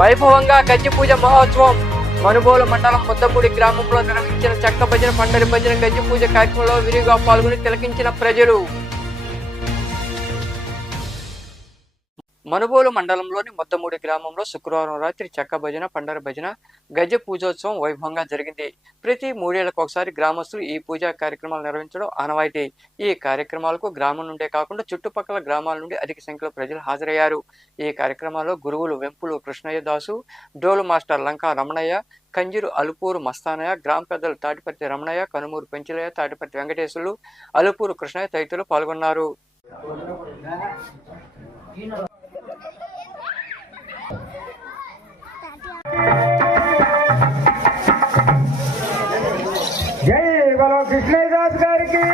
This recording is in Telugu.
వైభవంగా గజ్జి పూజ మహోత్సవం మనుబోలు మండలం ముద్దపూడి గ్రామంలో నిర్వహించిన చెక్క భజన పండరి భజన గజ్జి పూజ కార్యక్రమంలో విరివిగా పాల్గొని తిలకించిన ప్రజలు. మనుబోలు మండలంలోని ముద్దమూడి గ్రామంలో శుక్రవారం రాత్రి చెక్క భజన పండరి భజన గజ్జి పూజోత్సవం వైభవంగా జరిగింది. ప్రతి 3 ఏళ్లకు ఒకసారి గ్రామస్తులు ఈ పూజా కార్యక్రమాలు నిర్వహించడం ఆనవాయితీ. ఈ కార్యక్రమాలకు గ్రామం నుండే కాకుండా చుట్టుపక్కల గ్రామాల నుండి అధిక సంఖ్యలో ప్రజలు హాజరయ్యారు. ఈ కార్యక్రమాల్లో గురువులు వెంపులు కృష్ణయ్య దాసు, డోలు మాస్టర్ లంకా రమణయ్య, కంజిరు అలుపూరు మస్తానయ్య, గ్రామ పెద్దలు తాటిపర్తి రమణయ్య, కనుమూరు పెంచులయ్య, తాటిపర్తి వెంకటేశ్వర్లు, అలుపూరు కృష్ణయ్య తదితరులు పాల్గొన్నారు. జై బలో కృష్ణయ్య దాస్ గారికి.